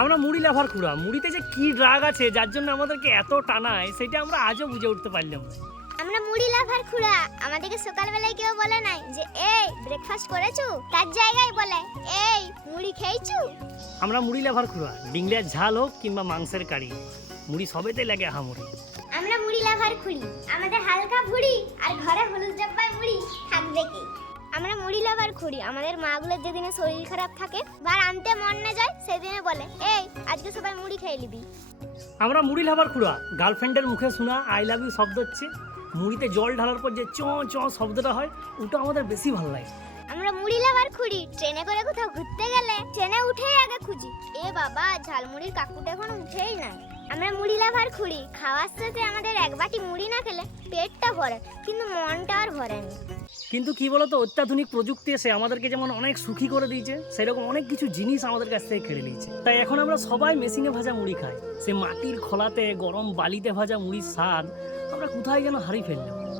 আমরা মুড়ি লাভার খুড়া, মুড়িতে যে কি ড্রাগ আছে যার জন্য আমাদেরকে এত টানায় সেটা আমরা আজও বুঝে উঠতে পারলাম না। আমরা মুড়ি লাভার খুড়া, আমাদেরকে সকালবেলায় কেউ বলে নাই যে এই ব্রেকফাস্ট করেছো, তার জায়গায় বলে এই মুড়ি খেয়েছো। আমরা মুড়ি লাভার খুড়া, ডিংলিয়ার ঝাল হোক কিংবা মাংসের কারি, মুড়ি সবেতে লাগে আহামরি। আমরা মুড়ি লাভার খুড়ি, আমাদের হালকা ভুড়ি আর ঘরে হলুদ জব্বায় মুড়ি থাকবে কি। আমরা মুড়ি লাভার খুড়ি, আমাদের মাগুলোর যেদিনে শরীর খারাপ থাকে বা আনতে মন না যায় সেদিনে বলে এই আজকে সবাই মুড়ি খেয়ে নিবি। আমরা মুড়ি লাভার খুড়া, গার্লফ্রেন্ডের মুখে শোনা আই লাভ ইউ শব্দ হচ্ছে মুড়িতে জল ঢালার পর যে চ চ শব্দটা হয় ওটা আমাদের বেশি ভালো লাগে। আমরা মুড়ি লাভার খুড়ি, ট্রেনে করে কোথাও ঘুরতে গেলে ট্রেনে উঠেই আগে খুঁজি এ বাবা ঝালমুড়ির কাকুটা এখনো উঠেই নাই। আমরা মুড়ি লাভার খুড়ি, খাওয়ার সাথে আমাদের এক বাটি মুড়ি না খেলে পেটটা ভরে কিন্তু মনটা আর ভরেনি। কিন্তু কি বলতো, অত্যাধুনিক প্রযুক্তি এসে আমাদেরকে যেমন অনেক সুখী করে দিয়েছে, সেরকম অনেক কিছু জিনিস আমাদের কাছ থেকে কেড়ে নিয়েছে। তাই এখন আমরা সবাই মেশিনে ভাজা মুড়ি খাই। সে মাটির খোলাতে গরম বালিতে ভাজা মুড়ির স্বাদ আমরা কোথায় যেন হারিয়ে ফেললাম।